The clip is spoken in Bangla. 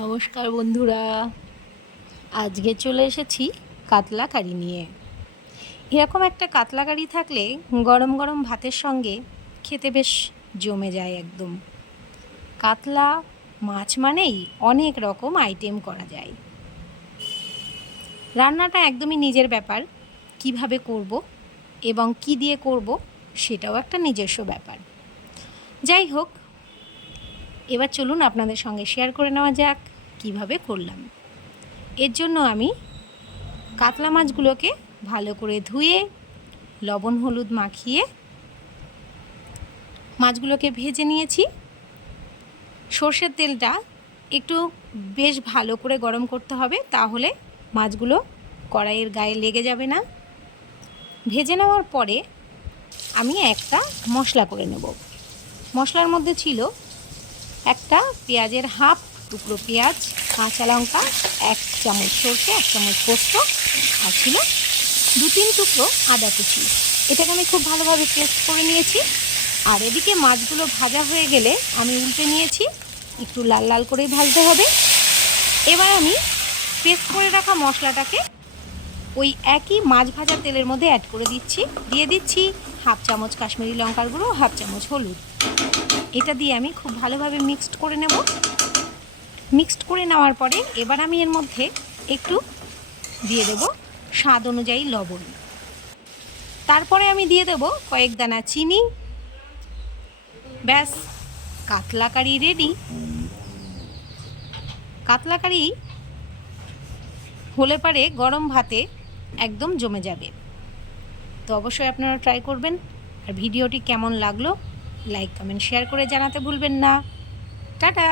নমস্কার বন্ধুরা, আজকে চলে এসেছি কাতলা কারি নিয়ে। এরকম একটা কাতলা কারি থাকলে গরম গরম ভাতের সঙ্গে খেতে বেশ জমে যায় একদম। কাতলা মাছ মানেই অনেক রকম আইটেম করা যায়। রান্নাটা একদমই নিজের ব্যাপার, কিভাবে করব এবং কি দিয়ে করব সেটাও একটা নিজস্ব ব্যাপার। যাই হোক, এবার চলুন আপনাদের সঙ্গে শেয়ার করে নেওয়া যাক কিভাবে করলাম। এর জন্য আমি কাতলা মাছগুলোকে ভালো করে ধুয়ে লবণ হলুদ মাখিয়ে মাছগুলোকে ভেজে নিয়েছি। সর্ষের তেলটা একটু বেশ ভালো করে গরম করতে হবে, তাহলে মাছগুলো কড়াইয়ের গায়ে লেগে যাবে না। ভেজে নেওয়ার পরে আমি একটা মশলা করে নেব। মশলার মধ্যে ছিল একটা পেঁয়াজের হাফ টুকরো পেঁয়াজ, কাঁচা লঙ্কা, 1 চামচ সর্ষে, 1 চামচ পোস্ত, আর ছিল 2-3 টুকরো আদা কুচি। এটাকে আমি খুব ভালোভাবে পেস্ট করে নিয়েছি। আর এদিকে মাছগুলো ভাজা হয়ে গেলে আমি উল্টে নিয়েছি, একটু লাল লাল করেই ভাজতে হবে। এবার আমি পেস্ট করে রাখা মশলাটাকে ওই একই মাছ ভাজা তেলের মধ্যে অ্যাড করে দিচ্ছি। দিয়ে দিচ্ছি 1/2 চামচ কাশ্মীরি লঙ্কার গুঁড়ো, 1/2 চামচ হলুদ। এটা দিয়ে আমি খুব ভালোভাবে মিক্সড করে নেব। মিক্সড করে নেওয়ার পরে এবার আমি এর মধ্যে একটু দিয়ে দেব স্বাদ অনুযায়ী লবণ। তারপরে আমি দিয়ে দেব কয়েক দানা চিনি। ব্যাস, কাতলা কারি রেডি। কাতলা কারি হলে পারে গরম ভাতে একদম জমে যাবে। তো অবশ্যই আপনারা ট্রাই করবেন। আর ভিডিওটি কেমন লাগলো লাইক কমেন্ট শেয়ার করে জানাতে ভুলবেন না। টাটা।